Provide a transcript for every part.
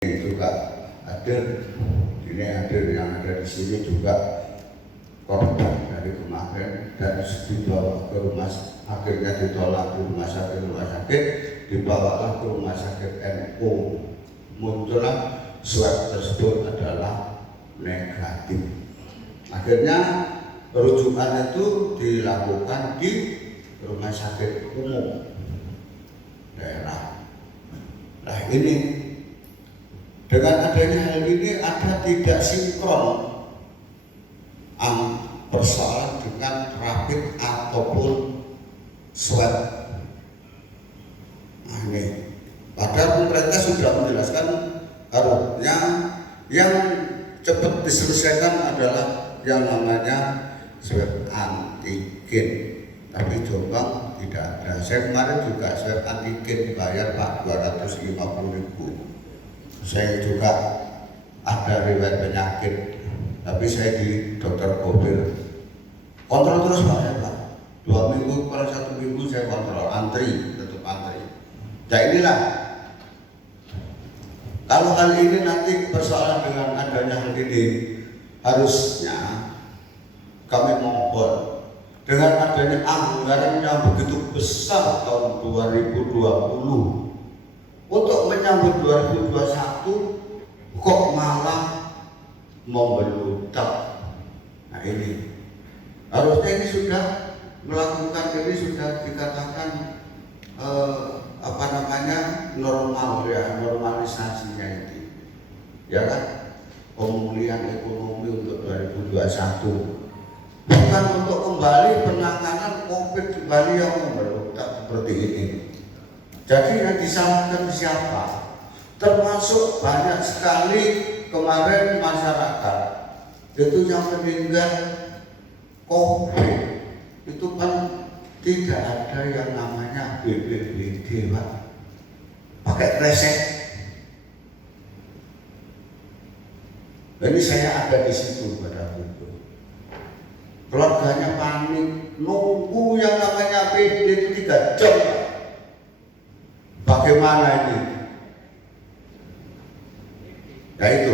juga hadir, ini hadir yang ada di sini juga korban dari kemarin dan dibawa ke rumah, akhirnya ditolak di rumah sakit, dibawalah ke rumah sakit NU, muncullah swab tersebut adalah negatif. Akhirnya rujukan itu dilakukan di rumah sakit umum daerah. Nah ini dengan adanya hal ini ada tidak sinkron persoalan dengan rapid ataupun swab. Nah ini, padahal pemerintah sudah menjelaskan harusnya yang cepat diselesaikan adalah yang namanya swab antigen. Tapi Jombang tidak ada. Saya kemarin juga swab antigen dibayar Pak 250.000. Saya juga ada riwayat penyakit, tapi saya di dokter Gobir kontrol terus Pak ya Pak. 2 minggu per 1 minggu saya kontrol, antri, tetap antri. Nah inilah, kalau hal ini nanti persoalan dengan adanya hal ini, harusnya kami mohon dengan adanya anggaran yang begitu besar tahun 2020 untuk menyambut 2021 kok malah membeludak. Nah ini harusnya ini sudah melakukan, ini sudah dikatakan normal ya, normalisasinya ini ya kan, pemulihan ekonomi untuk 2021, bukan untuk kembali penanganan COVID kembali yang membeludak seperti ini. Jadi yang disalahkan siapa? Termasuk banyak sekali kemarin masyarakat itu yang meninggal COVID itu kan tidak ada yang namanya BPBD Pak, pakai kresek. Ini saya ada di situ pada itu. Keluarganya panik, nunggu yang namanya PD itu 3 jam. Bagaimana ini? Ya itu.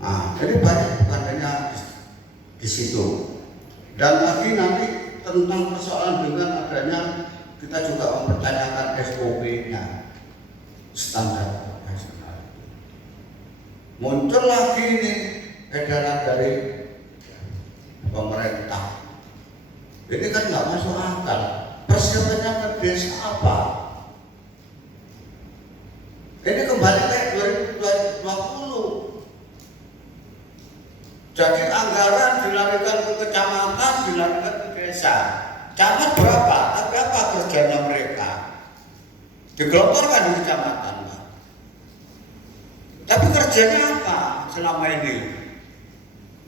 Nah, jadi banyak bukan hanya di situ. Dan lagi nanti tentang persoalan dengan adanya, kita juga mempertanyakan SOP-nya, standar profesional. Muncul lagi ini edaran dari pemerintah. Ini kan nggak masuk akal. Persiapannya ke desa apa? Ini kembali kayak 2020. Jadi anggaran dilarikan ke kecamatan, dilarikan ke desa. Camat berapa? Tapi apa kerjanya mereka? Digelontorkan di kecamatan. Tapi kerjanya apa selama ini?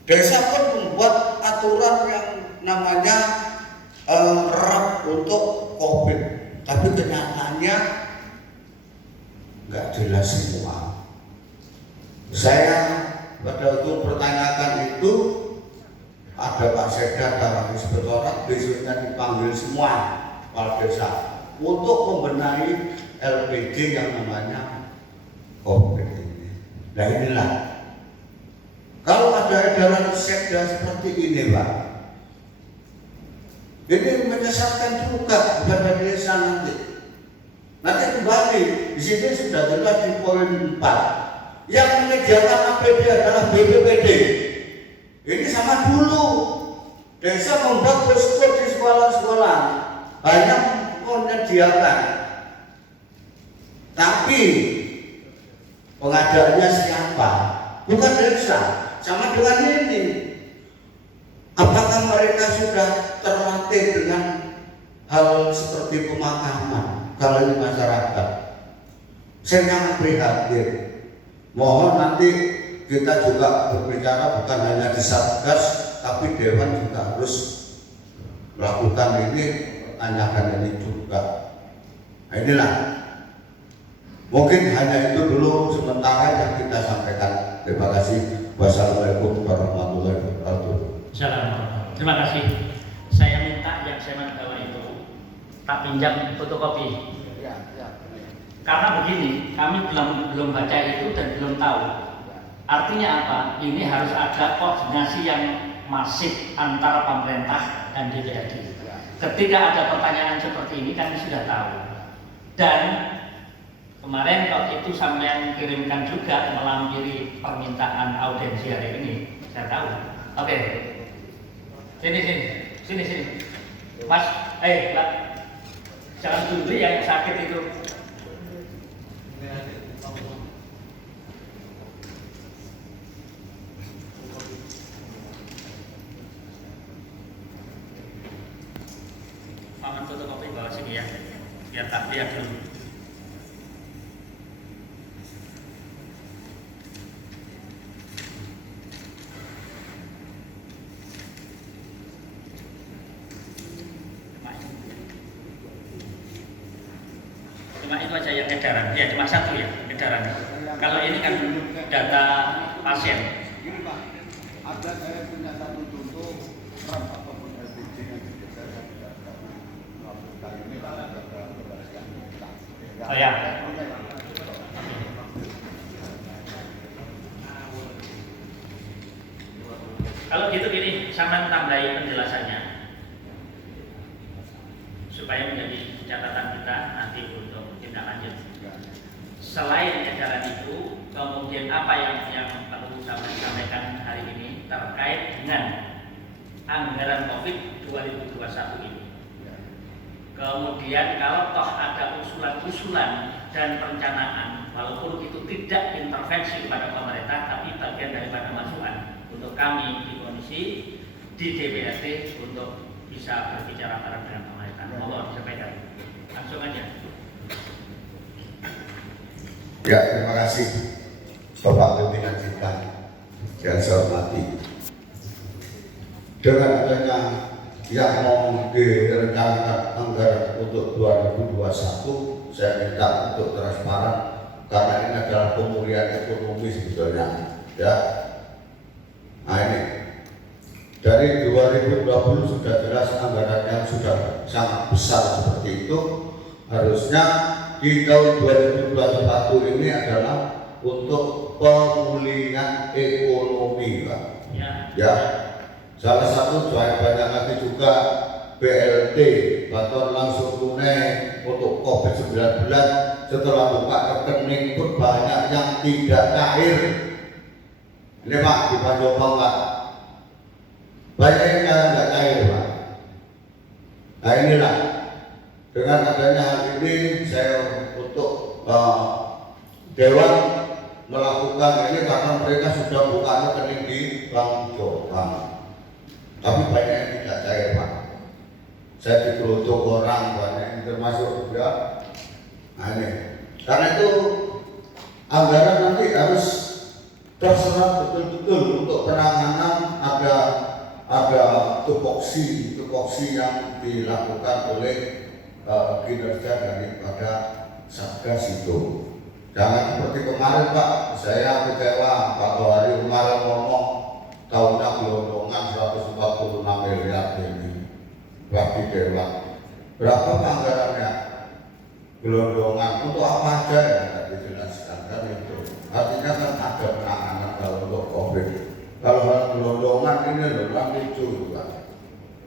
Desa pun membuat aturan yang namanya RAP untuk COVID, tapi kenyataannya nggak jelas semua. Saya pada waktu pertanyakan itu, ada Pak Sekda, ada Pak Inspektorat, besoknya dipanggil semua kepala desa untuk membenahi LPD yang namanya COVID ini. Nah inilah, kalau ada edaran Sekda seperti ini Pak, ini menyesatkan juga kepada desa nanti. Nanti kembali di sini sudah jelas di poin 4. Yang menyediakan APD adalah BPPD. Ini sama dulu. Desa membuat posko di sekolah-sekolah, banyak menyediakan. Tapi pengadaannya siapa? Bukan desa. Sama dengan ini. Apakah mereka sudah terlatih dengan hal seperti pemakaman kalau di masyarakat? Saya sangat prihatin. Mohon nanti kita juga berbicara bukan hanya di Satgas, tapi Dewan juga harus melakukan ini, tanyakan ini juga. Nah inilah, mungkin hanya itu dulu sementara yang kita sampaikan. Terima kasih. Wassalamualaikum warahmatullahi wabarakatuh. Assalamualaikum. Terima kasih. Saya minta yang saya bawa itu tak pinjam fotokopi. Ya. Karena begini, kami belum baca itu dan belum tahu. Artinya apa? Ini harus ada koordinasi yang masif antara pemerintah dan DPRD. Ketika ada pertanyaan seperti ini kami sudah tahu. Dan kemarin kalau itu sampai kirimkan juga melampiri permintaan audiensi hari ini, saya tahu. Oke. Sini. Mas, Mbak. Jangan dulu yang sakit itu. Paman fotokopi bawa sini ya, biar tak lihat dulu. Cuma itu aja yang edaran, ya cuma satu ya edaran. Kalau ini kan data pasien. Gini Pak, ada saya punya satu contoh RAM ataupun LPG yang saya tidak kali ini lah ada keberhasilan kita. Oh ya. Kalau gitu gini, sama tambahin penjelasannya supaya menjadi catatan kita nanti untuk tindak lanjut. Selain edaran itu, kemudian apa yang perlu saya sampaikan hari ini terkait dengan anggaran COVID 2021 ini. Kemudian kalau toh ada usulan-usulan dan perencanaan, walaupun itu tidak intervensi kepada pemerintah, tapi bagian daripada masukan untuk kami di komisi, di DPRD untuk bisa berbicara bareng dengan pemerintah. Mohon disampaikan. Langsung aja. Ya, terima kasih Bapak Pimpinan kita yang saya hormati. Dengan adanya yang mau direncanakan anggaran untuk 2021, saya minta untuk transparan karena ini adalah pemulihan ekonomi sebetulnya. Ya, nah ini dari 2020 sudah jelas anggarannya sudah sangat besar seperti itu. Harusnya di tahun 2021 ini adalah untuk pemulihan ekonomi, Pak. Ya. Salah satu banyak lagi juga BLT, bantuan langsung tunai untuk COVID-19. Setelah buka rekening pun banyak yang tidak cair. Ini Pak, di Panjopang Pak, banyak yang nggak cair Pak. Nah inilah, dengan adanya hal ini saya untuk Dewan melakukan ini karena mereka sudah buka rekening di Bank Jopang. Tapi banyak yang tidak cair Pak. Saya dikerutuk orang banyak yang termasuk juga. Nah ini, karena itu anggaran nanti harus terserap betul-betul untuk penanganan ada tupoksi yang dilakukan oleh kinerja daripada Satgas itu. Jangan seperti kemarin Pak, saya kecewa Pak Tohari kemarin ngomong tahunnya gelondongan 146 miliar ini bagi Dewan. Berapa anggarannya? Gelondongan untuk apa aja ya tidak dijelaskan kan itu. Artinya kan ada penanganan kalau untuk COVID. Kalau gelondongan ini loh lucu juga.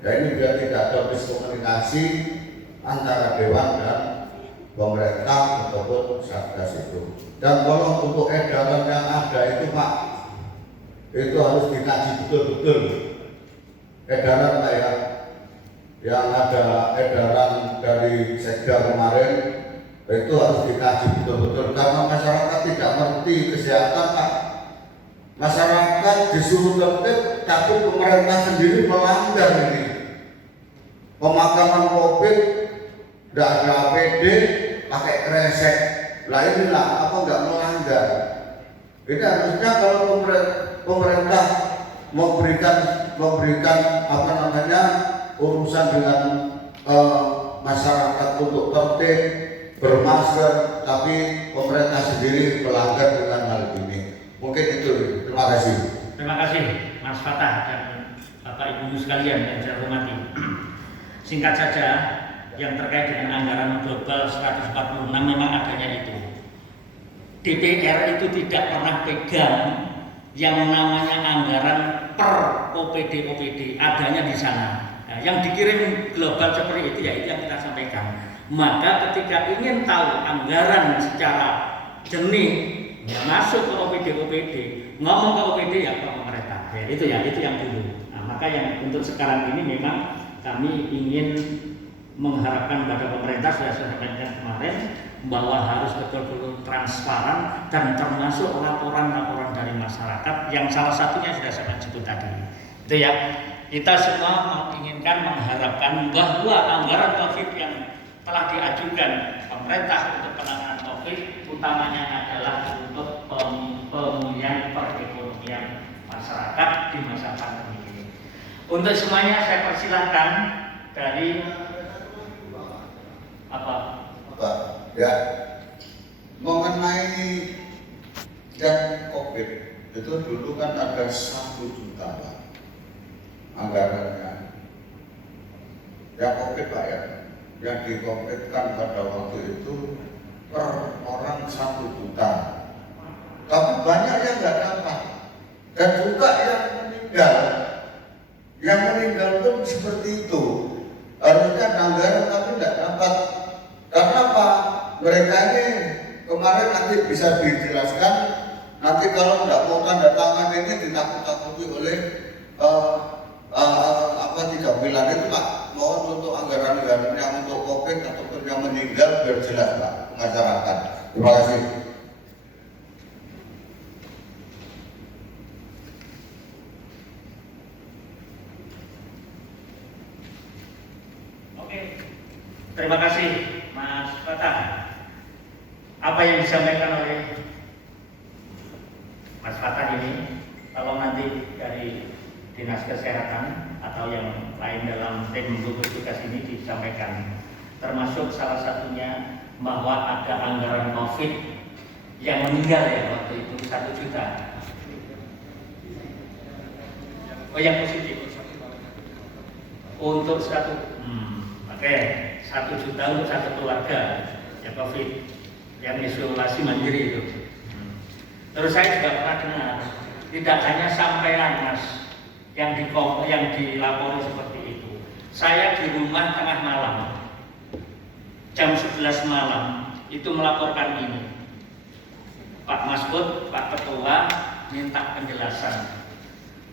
Ya ini biar tidak ada miskomunikasi antara Dewan dan pemerintah ataupun Satgas itu. Dan kalau untuk edaran yang ada itu Pak, itu harus dikaji betul-betul. Edaran Pak ya, yang ada edaran dari Sekda kemarin itu harus dikaji betul-betul karena masyarakat tidak mengerti kesehatan Pak. Masyarakat disuruh tertib tapi pemerintah sendiri melanggar ini. Pemakaman COVID tidak ada APD, pakai kresek. Lah inilah apa nggak melanggar? Ini harusnya kalau pemerintah memberikan apa namanya urusan dengan masyarakat untuk tertib bermasker, tapi pemerintah sendiri melanggar dengan hal ini. Mungkin itu. Terima kasih. Terima kasih Mas Fatah dan Bapak Ibu sekalian yang saya hormati. Singkat saja, yang terkait dengan anggaran global 146 memang adanya itu. DPR itu tidak pernah pegang yang namanya anggaran per OPD adanya di sana. Nah, yang dikirim global seperti itu ya itu yang kita sampaikan. Maka ketika ingin tahu anggaran secara jernih ya masuk ke OPD, ngomong ke OPD ya ke pemerintah. Ya, itu yang dulu. Nah, maka yang untuk sekarang ini memang kami ingin mengharapkan pada pemerintah sudah saya sampaikan kemarin bahwa harus betul-betul transparan dan termasuk laporan-laporan dari masyarakat yang salah satunya sudah saya sebut tadi. Itu ya, kita semua menginginkan mengharapkan bahwa anggaran COVID yang telah diajukan pemerintah untuk penanganan COVID utamanya adalah untuk pemulihan perekonomian masyarakat di masa pandemi ini. Untuk semuanya saya persilahkan dari apa? Ya, mengenai yang COVID itu dulu kan ada 1 juta Pak anggarannya. Yang COVID Pak ya, yang dikompetkan pada waktu itu per orang 1 juta. Tapi banyak yang nggak dapat dan juga yang meninggal. Yang meninggal pun seperti itu. Harusnya anggaran tapi tidak dapat. Karena apa? Mereka ini kemarin nanti bisa dijelaskan. Nanti kalau tidak mau tanda tangan ini ditakut-takuti oleh 3 bulan itu Pak. Mohon untuk anggaran-anggaran yang untuk COVID ataupun yang meninggal biar jelas Pak ke masyarakat. Terima kasih. Terima kasih Mas Fatah. Apa yang disampaikan oleh Mas Fatah ini, kalau nanti dari Dinas Kesehatan atau yang lain dalam tim gugus tugas ini disampaikan, termasuk salah satunya bahwa ada anggaran COVID yang meninggal ya waktu itu 1 juta. Oh yang positif untuk 1 juta untuk 1 keluarga ya COVID yang isolasi mandiri itu. Terus saya juga pernah dengar tidak hanya sampean Mas yang dilapori seperti itu. Saya di rumah tengah malam jam 11 malam itu melaporkan ini. Pak Masbud, Pak Ketua minta penjelasan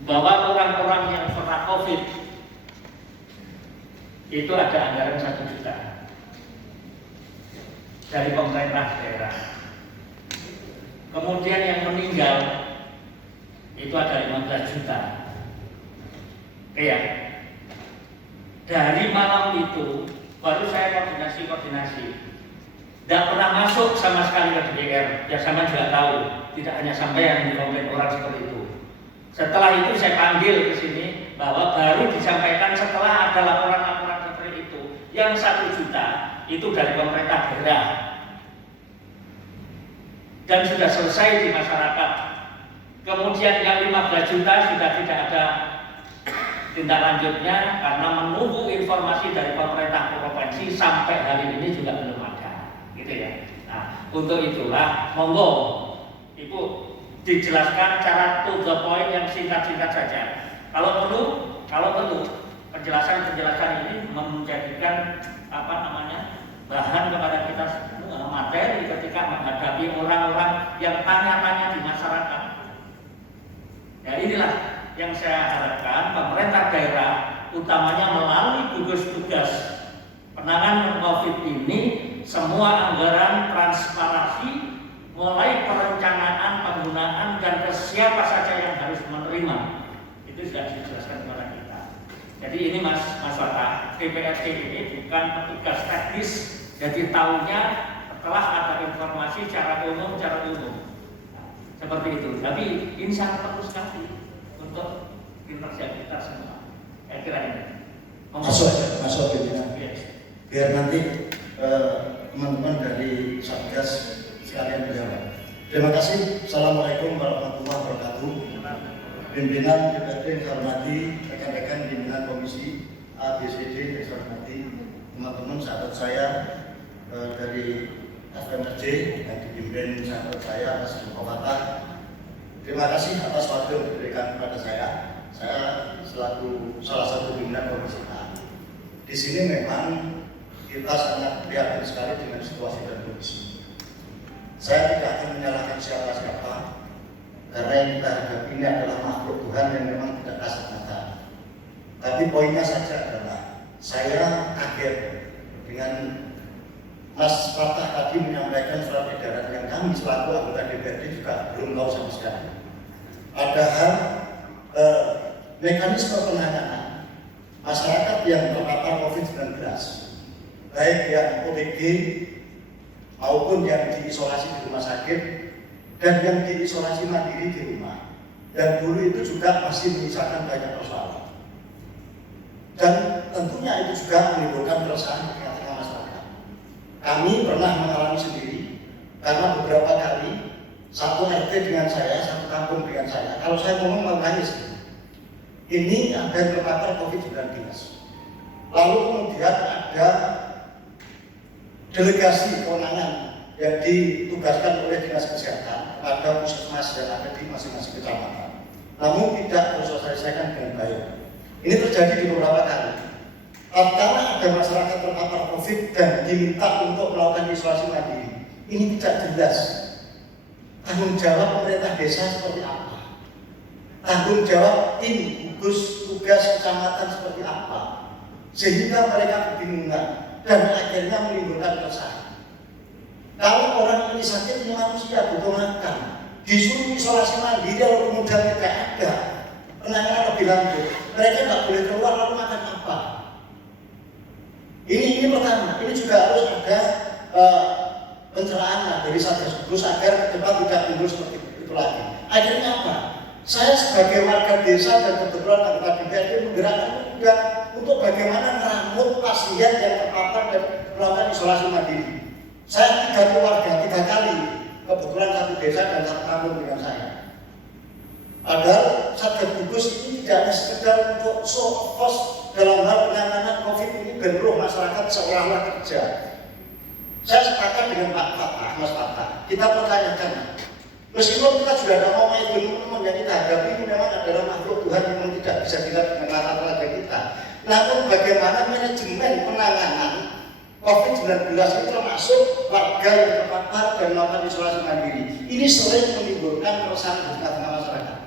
bahwa orang-orang yang pernah COVID itu ada anggaran 1 juta dari pemerintah daerah. Kemudian yang meninggal itu ada 15 juta. Ya. Dari malam itu baru saya koordinasi. Tidak pernah masuk sama sekali ke DPR. Ya sama juga tahu. Tidak hanya sampai yang dikomplain orang seperti itu. Setelah itu saya panggil ke sini bahwa baru disampaikan setelah ada laporan-laporan seperti itu. Yang 1 juta itu dari pemerintah daerah dan sudah selesai di masyarakat. Kemudian yang 15 juta sudah tidak ada tindak lanjutnya karena menunggu informasi dari pemerintah provinsi sampai hari ini juga belum ada, gitu ya. Nah, untuk itulah monggo Ibu dijelaskan cara to the point yang singkat-singkat saja. Kalau perlu penjelasan ini menjadikan bahan kepada kita semua, materi ketika menghadapi orang-orang yang tanya-tanya di masyarakat. Ya inilah yang saya harapkan pemerintah daerah utamanya melalui gugus tugas penanganan COVID ini semua anggaran transparansi mulai perencanaan, penggunaan dan ke siapa saja yang harus menerima itu sudah dijelaskan kepada kita. Jadi ini Mas Fatah, DPRD ini bukan petugas teknis, jadi tahunya setelah ada informasi secara umum. Seperti itu. Tapi ini sangat perlu sekali untuk kinerja kita semua. Saya kira ini. Masuk pimpinan. Biar nanti teman-teman dari Satgas sekalian menjawab. Terima kasih. Assalamualaikum warahmatullahi wabarakatuh. Pimpinan DPRD yang saya hormati, rekan-rekan pimpinan Komisi A, B, C, D yang saya hormati, teman-teman sahabat saya dari FMRJ yang dipimpin sahabat saya atas Kota. Terima kasih atas waktu yang diberikan kepada saya. Saya selaku salah satu pimpinan Komisi A. Di sini memang kita sangat prihatin sekali dengan situasi dan kondisi. Saya tidak akan menyalahkan siapa-siapa, karena yang kita hadapi ini adalah makhluk Tuhan yang memang tidak kasat mata. Tapi poinnya saja adalah saya kaget dengan Mas Fatah tadi menyampaikan surat edaran yang kami selaku anggota DPRD juga belum tahu sama sekali. Padahal mekanisme penanganan masyarakat yang terpapar COVID-19, baik yang OTG maupun yang diisolasi di rumah sakit dan yang diisolasi mandiri di rumah, dan dulu itu juga masih menyisakan banyak persoalan. Dan tentunya itu juga menimbulkan keresahan di tengah-tengah masyarakat. Kami pernah mengalami sendiri, karena beberapa kali satu RT dengan saya, satu kampung dengan saya, kalau saya ngomong menangis, ini ada yang terpapar COVID-19. Lalu kemudian ada delegasi kewenangan yang ditugaskan oleh Dinas Kesehatan kepada puskesmas yang ada di masing-masing kecamatan, namun tidak tersosialisasikan dengan baik. Ini terjadi di beberapa kali. Tatkala ada masyarakat terpapar COVID dan diminta untuk melakukan isolasi mandiri, ini tidak jelas tanggung jawab pemerintah desa seperti apa, tanggung jawab tim gugus tugas kecamatan seperti apa, sehingga mereka kebingungan dan akhirnya menimbulkan keresahan. Kalau orang ini sakit, ini manusia butuh makan, disuruh isolasi mandiri lalu kemudian tidak ada penanganan lebih lanjut, mereka tidak boleh keluar, lalu makan apa? Ini pertama. Ini juga harus ada pencerahan dari Satgas Gugus agar ke depan tidak timbul seperti itu lagi. Akhirnya apa? Saya sebagai warga desa dan kebetulan anggota DPRD menggerakkan juga untuk bagaimana meramut pasien yang terpapar dan melakukan isolasi mandiri. Saya 3 keluarga, 3 kali kebetulan satu desa dan satu kampung dengan saya. Padahal Satgas Gugus ini tidak hanya sekedar untuk show cost dalam hal penanganan COVID ini dan roh masyarakat seolah-olah kerja. Saya sepakat dengan Pak Fatah, Mas Fatah. Kita pertanyakan, meskipun kita sudah ada mau teman-teman yang kita hadapi ini memang adalah makhluk Tuhan yang tidak bisa dilihat dengan mata telanjang kita. Namun bagaimana manajemen penanganan COVID-19 itu termasuk warga yang terpapar dan melakukan isolasi mandiri. Ini sering menimbulkan keresahan di tengah-tengah masyarakat.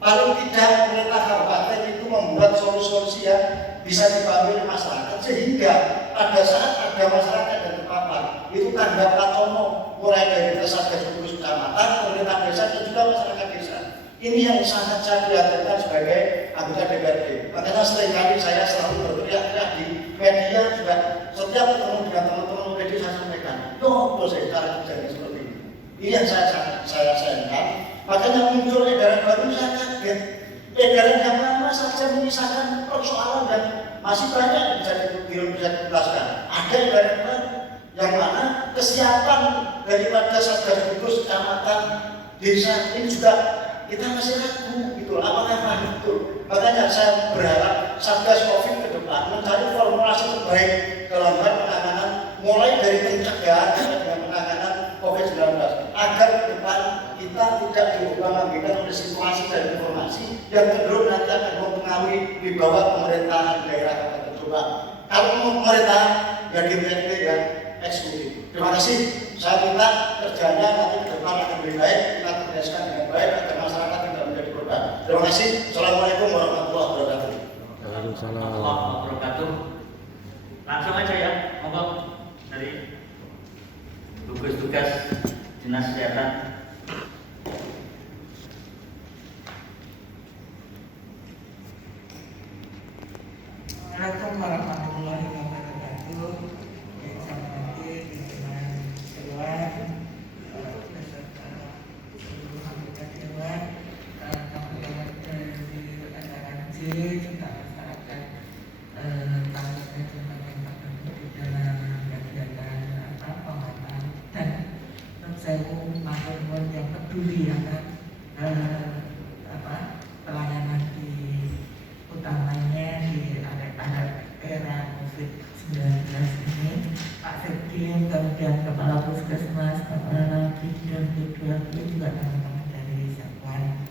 Paling tidak pemerintah kabupaten itu membuat solusi yang bisa dipahami oleh masyarakat, sehingga pada saat ada masyarakat yang terpapar itu tanggap Patono mulai dari Satgas Gugus Kecamatan, pemerintah desa dan juga masyarakat desa. Ini yang sangat saya prihatinkan sebagai anggota DPRD. Makanya seringkali saya selalu berteriak-teriak di media juga, setiap ketemu dengan teman-teman media saya sampaikan, loh saya cara kerjanya seperti ini. Ini yang saya sayangkan. Makanya muncul edaran baru, saya kaget. Edaran yang lama saja menyisakan persoalan dan masih banyak bisa dijelaskan. Ada edaran baru yang mana kesiapan daripada Satgas Gugus Kecamatan, desa ini juga kita masih ragu gitu. Apakah betul? Makanya saya berharap Satgas COVID ke depan mencari formulasi terbaik dalam hal penanganan, mulai dari pencegahan dengan penanganan COVID-19, agar ke depan kita tidak diulang-ulang oleh situasi dan informasi yang cenderung nanti akan mempengaruhi di bawah pemerintahan daerah kabupaten Jombang. Kalau pemerintahan ya DPRD yang eksekutif. Terima kasih. Saya minta kerjanya nanti ke depan akan lebih baik, kita kerjakan dengan baik agar masyarakat tidak menjadi korban. Terima kasih. Assalamualaikum warahmatullahi wabarakatuh. Waalaikumsalam warahmatullahi wabarakatuh. Langsung aja ya, monggo dari gugus tugas Dinas Kesehatan. Assalamualaikum warahmatullahi wabarakatuh. Saya nanti pimpinan Dewan beserta seluruh anggota Dewan, teman-teman dari acara J juga masyarakat teman-teman yang tergabung di dalam kegiatan pengamatan dan saya maupun yang peduli akan pelayanan di utamanya di era COVID-19 kepala puskesmas, kepala bidang kedua juga teman-teman dari Satuan.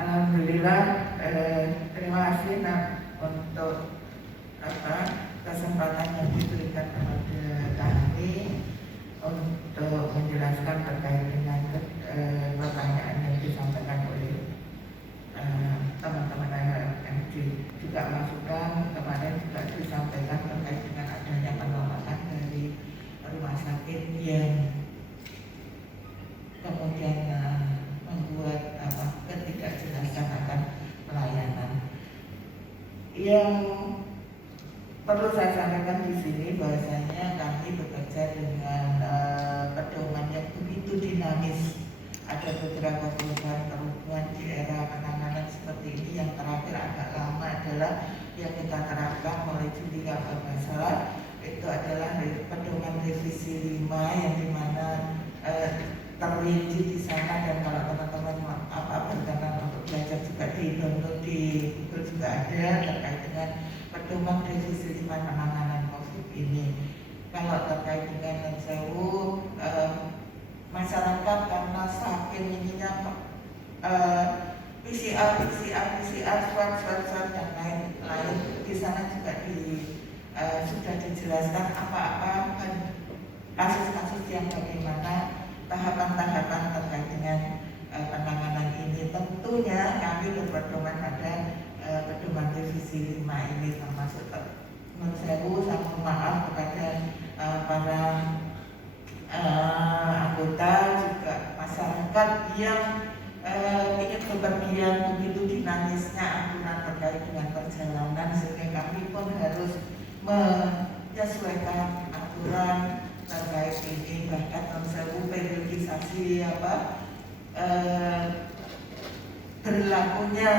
Alhamdulillah, terima kasih untuk kesempatan yang diberikan kepada kami untuk menjelaskan terkait dengan pertanyaan yang disampaikan oleh teman-teman LMG. Juga masukan kemarin juga disampaikan terkait dengan adanya penolakan dari rumah sakit yang kemudian membuat ketidakjelasan akan pelayanan. Yang perlu saya sampaikan di sini bahwasanya kami bekerja dengan pedoman yang begitu dinamis. Ada beberapa perubahan di era penanganan seperti ini. Yang terakhir agak lama adalah yang kita terapkan mulai Juli kalau nggak salah, itu adalah pedoman revisi 5 yang dimana terrinci di sana, dan kalau teman-teman berkenan untuk belajar juga di download di Google juga ada terkait dengan pedoman revisi 5 penanganan COVID ini. Kalau terkait dengan sewu masyarakat karena saking ininya PCR, swab dan lain-lain di sana juga sudah dijelaskan apa-apa kasus-kasus yang bagaimana tahapan-tahapan terkait dengan penanganan ini. Tentunya kami berpedoman pada pedoman revisi 5 ini, termasuk mensewu sama maaf kepada para anggota juga masyarakat yang ingin bepergian. Begitu dinamisnya aturan terkait dengan perjalanan sehingga kami pun harus menyesuaikan aturan terkait ini, bahkan mensewu periodisasi berlakunya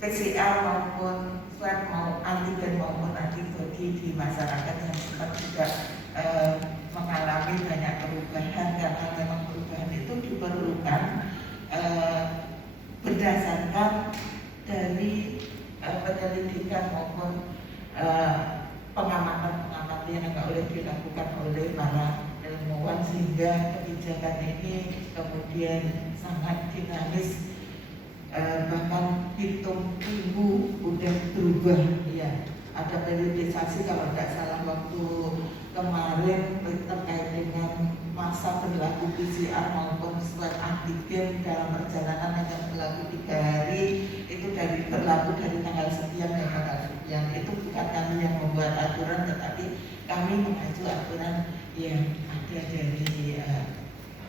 PCR maupun swab antigen maupun antibodi di masyarakat yang sempat juga mengalami banyak perubahan, karena memang perubahan itu diperlukan berdasarkan dari penyelidikan maupun pengamatan yang oleh dilakukan oleh para ilmuwan, sehingga kebijakan ini kemudian sangat dinamis, bahkan hitung minggu udah berubah ya. Ada periodisasi kalau tidak salah waktu kemarin terkait dengan masa berlaku PCR maupun swab antigen dalam perjalanan yang berlaku 3 hari, itu berlaku dari tanggal sekian dan tanggal sekian. Itu bukan kami yang membuat aturan, tetapi kami mengacu aturan yang ada dari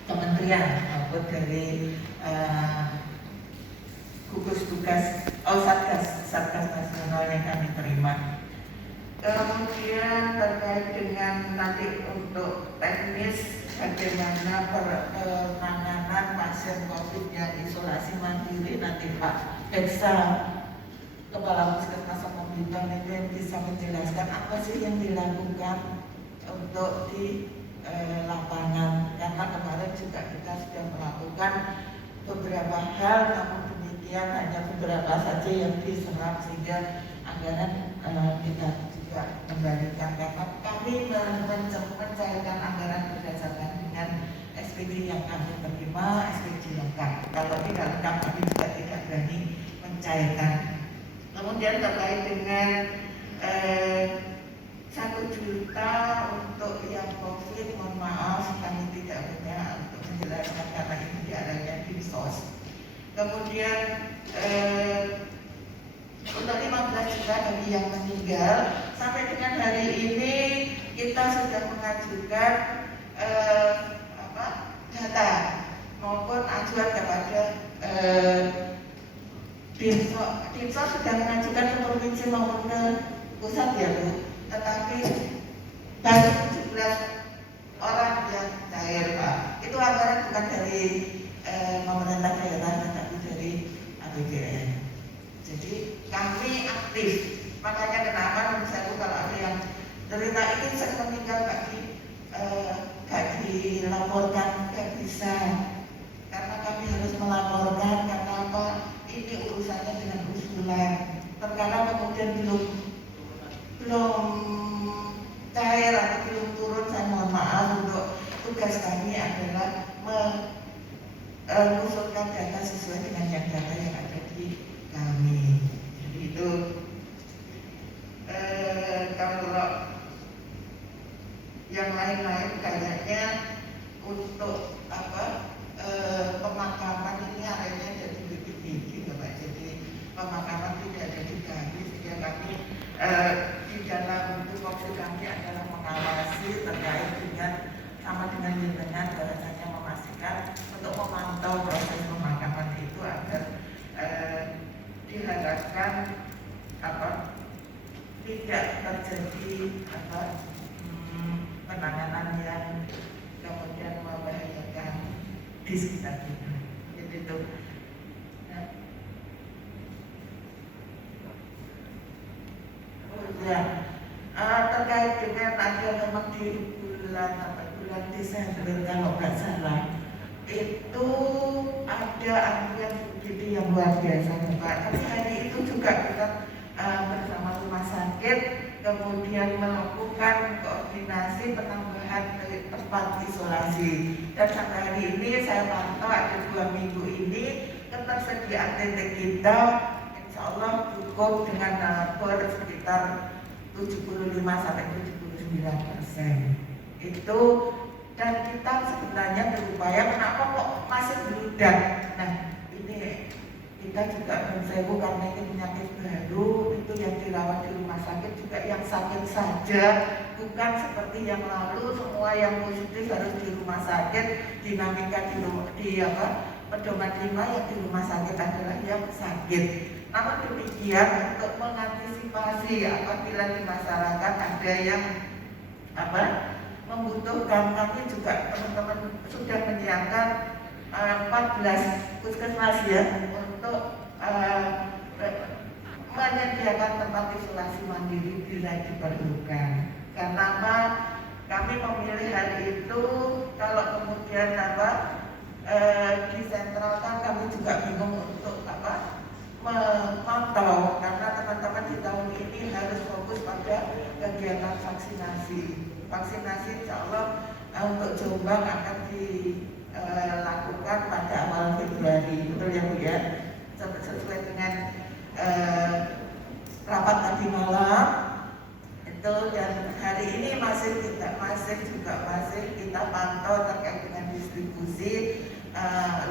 kementerian maupun dari gugus tugas Satgas Nasional yang kami terima. Kemudian terkait dengan nanti untuk teknis bagaimana penanganan pasien COVID yang isolasi mandiri, nanti Pak Deksa Kepala Puskesmas Bintang ini bisa menjelaskan apa sih yang dilakukan untuk di lapangan, karena kemarin juga kita sudah melakukan beberapa hal, namun demikian hanya beberapa saja yang diserap sehingga anggaran kita juga kembalikan, karena kami mencairkan anggaran berdasarkan dengan SPG yang kami terima, SPG lengkap. Kalau tidak lengkap kami juga tidak berani mencairkan. Kemudian terkait dengan 1 juta untuk yang COVID, mohon maaf kami tidak punya untuk menjelaskan karena ini diarahnya Dinsos. Kemudian untuk 15 juta bagi yang meninggal, sampai dengan hari ini kita sudah mengajukan data maupun ajuan kepada Dinsos sudah mengajukan ke provinsi maupun ke pusat ya Bu, tetapi baru 17 orang yang cair Pak. Itu anggaran bukan dari pemerintah daerah tetapi dari APBN. Jadi kami aktif, makanya kenapa misalnya kalau ada yang cerita ini saya meninggal gak dilaporkan, gak bisa, karena kami harus melaporkan. Karena apa? Ini urusannya dengan usulan. Terkadang kemudian belum cair atau belum turun mengusulkan data sesuai dengan yang data yang ada di kami. Jadi itu kalau yang lain-lain kayaknya untuk pemakaman ini akhirnya jadi lebih tinggi, Pak. Jadi pemakaman tidak ada di kami, sehingga kami di dalam tupoksi kami adalah mengawasi terkait dengan sama dengan lingkungan, bahwasanya memastikan untuk memantau proses pemakaman itu agar diharapkan tidak terjadi penanganan yang kemudian membahayakan di sekitar kita. Jadi itu. Terkait dengan ada memang di bulan Desember kalau nggak salah itu ada antrian begitu yang luar biasa, Pak. Tapi hari itu juga kita bersama rumah sakit kemudian melakukan koordinasi penambahan tempat isolasi, dan sampai hari ini saya pantau ada 2 minggu ini ketersediaan titik kita insya Allah cukup dengan sekitar 75-79% itu, dan kita sebenarnya berupaya kenapa kok masih beludak. Nah ini kita juga mensewu karena ini penyakit baru, itu yang dirawat di rumah sakit juga yang sakit saja, bukan seperti yang lalu semua yang positif harus di rumah sakit. Dinamika di pedoman 5 yang di rumah sakit adalah yang sakit. Namun demikian untuk mengantisipasi apabila di masyarakat ada yang membutuhkan, kami juga teman-teman sudah menyiapkan 14 puskesmas ya untuk menyediakan tempat isolasi mandiri bila diperlukan. Karena apa? Kami memilih hari itu, kalau kemudian disentralkan kami juga bingung untuk memantau, karena teman-teman di tahun ini harus fokus pada kegiatan vaksinasi. Vaksinasi insya Allah untuk Jombang akan dilakukan pada awal Februari, betul ya Bu ya? Sesuai dengan rapat tadi malam itu, dan hari ini masih kita pantau terkait dengan distribusi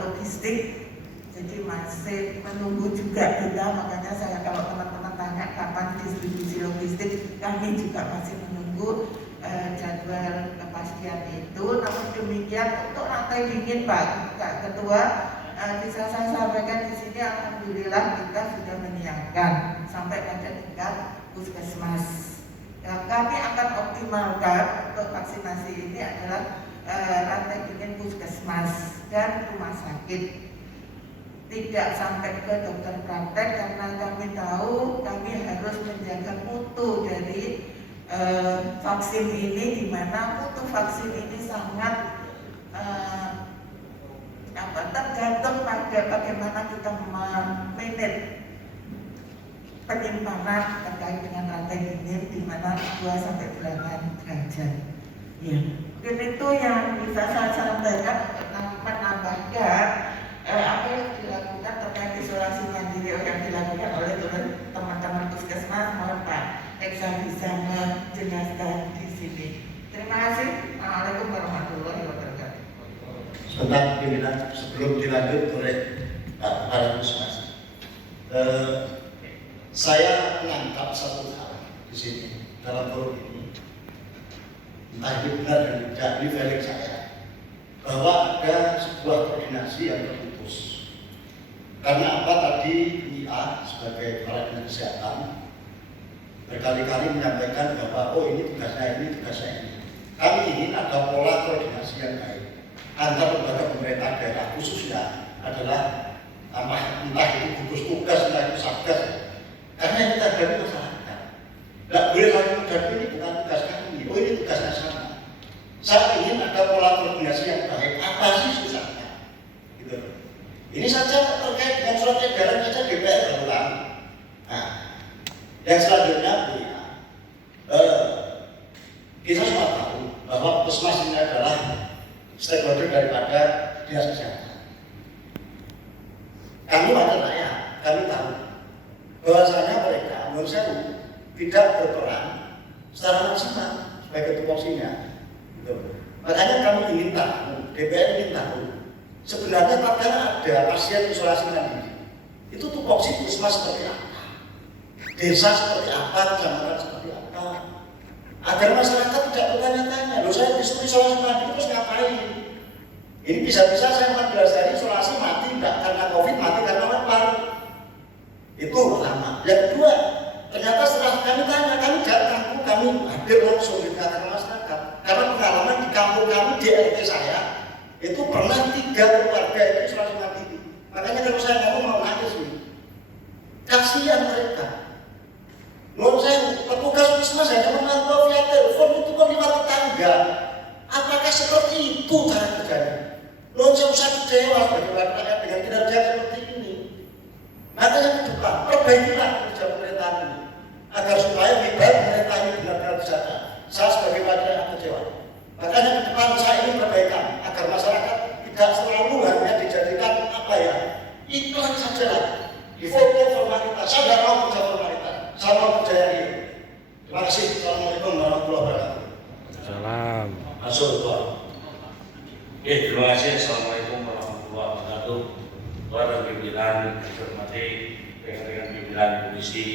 logistik. Jadi masih menunggu juga kita, makanya saya kalau teman-teman tanya kapan distribusi logistik, kami juga masih menunggu jadwal kepastian itu. Namun demikian untuk rantai dingin Pak Ketua, bisa saya sampaikan di sini alhamdulillah kita sudah menyiapkan sampai pada tingkat puskesmas. Kami akan optimalkan untuk vaksinasi ini adalah rantai dingin puskesmas dan rumah sakit. Tidak sampai ke dokter praktek, karena kami tahu kami harus menjaga mutu dari vaksin ini, di mana mutu vaksin ini sangat tergantung pada bagaimana kita memanage penyimpanan terkait dengan rantai dingin, di mana 2-8 derajat. Ya, mungkin itu yang bisa saya sampaikan untuk menambahkan apa yang dilakukan terkait isolasi mandiri yang dilakukan oleh teman-teman puskesmas. Mohon Pak Eksa bisa menjelaskan di sini. Terima kasih. Assalamualaikum warahmatullahi wabarakatuh. Sebentar pimpinan, sebelum dilanjut oleh Pak Kepala Puskesmas, saya menangkap satu hal di sini dalam forum ini, entah itu benar dan tidak, ini valid saya, bahwa ada sebuah koordinasi yang terputus. Karena apa? Tadi IA sebagai kepala dinas kesehatan berkali-kali menyampaikan bahwa ini tugasnya ini, tugasnya ini. Kami ingin ada pola koordinasi yang baik antar lembaga pemerintah daerah, khususnya adalah entah itu gugus tugas, entah itu satgas. Karena ini terjadi masyarakat. Tidak boleh lagi menjadi ini bukan tugas kami, ini tugasnya sama. Saya ingin ada pola koordinasi yang baik. Apa sih susahnya? Gitu. Ini saja terkait dengan surat edaran saja DPR berulang. Nah, yang selanjutnya kita semua tahu bahwa puskesmas ini adalah stakeholder daripada dinas kesehatan. Kami wakil rakyat, kami tahu bahwasanya mereka menurut saya tidak berperan secara maksimal sebagai tupoksinya. Gitu. Makanya kami ingin tahu, DPR ingin tahu sebenarnya tatkala ada pasien isolasi mandiri itu tupoksi puskesmas seperti apa, desa seperti apa, kecamatan seperti apa, agar masyarakat tidak bertanya-tanya, loh saya disuruh isolasi mandiri terus ngapain? Ini bisa-bisa saya 14 hari isolasi mati enggak karena COVID, mati karena lapar. Itu pertama. Yang kedua, ternyata setelah kami tanya, kami gak tahu, kami hadir langsung di tengah masyarakat. Karena pengalaman di kampung kami, di RT saya, itu pernah 3 keluarga itu isolasi mandiri. Makanya kalau saya ngomong mau nangis ini, kasihan mereka. Menurut saya, petugas puskesmas hanya memantau via telepon itu kan lewat tetangga. Apakah seperti itu cara kerjanya? Menurut saya usah kecewa sebagai rakyat dengan kinerja seperti ini. Makanya ke depan, perbaikilah kerja pemerintahan ini agar supaya baik pemerintah ini benar-benar dijaga. Saya sebagai rakyat kecewa. Makanya ke depan saya ingin perbaikan agar masyarakat tidak selalu hanya dijadikan apa ya, iklan saja lah. Di foto formalitas, saya tidak mau kerja formalitas, saya mau kerja yang ini. Terima kasih. Assalamualaikum warahmatullahi wabarakatuh. Salam. Masuk Tuhan. Terima kasih. Assalamualaikum warahmatullahi wabarakatuh. Tuan dan pimpinan yang saya hormati, rekan-rekan pimpinan komisi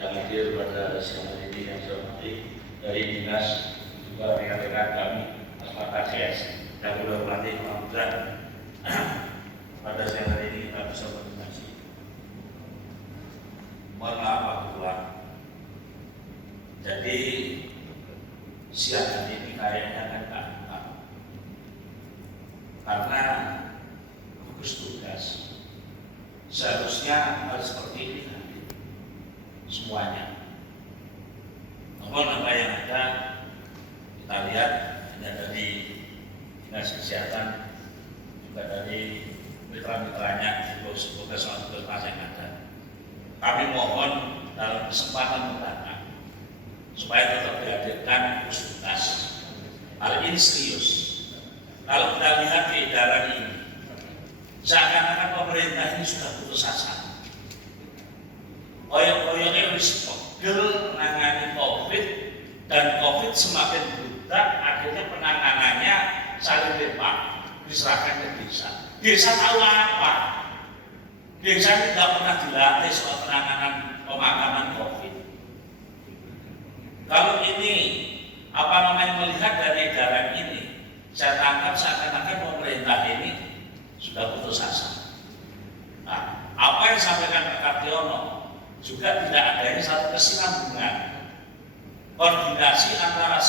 yang hadir pada siang hari ini yang saya hormati dari dinas, juga rekan-rekan kami Asmata CS yang saya hormati, mudah-mudahan pada siang hari ini kita bisa berkomunikasi. Mohon maaf Pak Ketua. Jadi siang hari ini kayaknya kan tak, karena gugus tugas seharusnya harus seperti ini nanti semuanya. Namun apa yang ada kita lihat hanya dari dinas kesehatan, juga dari mitra-mitranya, tugas yang ada. Kami mohon dalam kesempatan mendatang supaya tetap dihadirkan gugus tugas. Hal ini serius. Kalau kita lihat di edaran ini, seakan-akan pemerintah ini sudah putus asa. Oyok-oyoknya wis pegel menangani COVID, dan COVID semakin brutal, akhirnya penanganannya saling lepak, diserahkan ke desa. Desa tahu apa? Desa tidak pernah dilatih soal penanganan pemakaman COVID. Kalau ini melihat dari edaran ini, saya tangkap seakan-akan pemerintah ini sudah putus asa. Nah, apa yang disampaikan Pak Kartiono juga tidak adanya satu kesinambungan koordinasi antara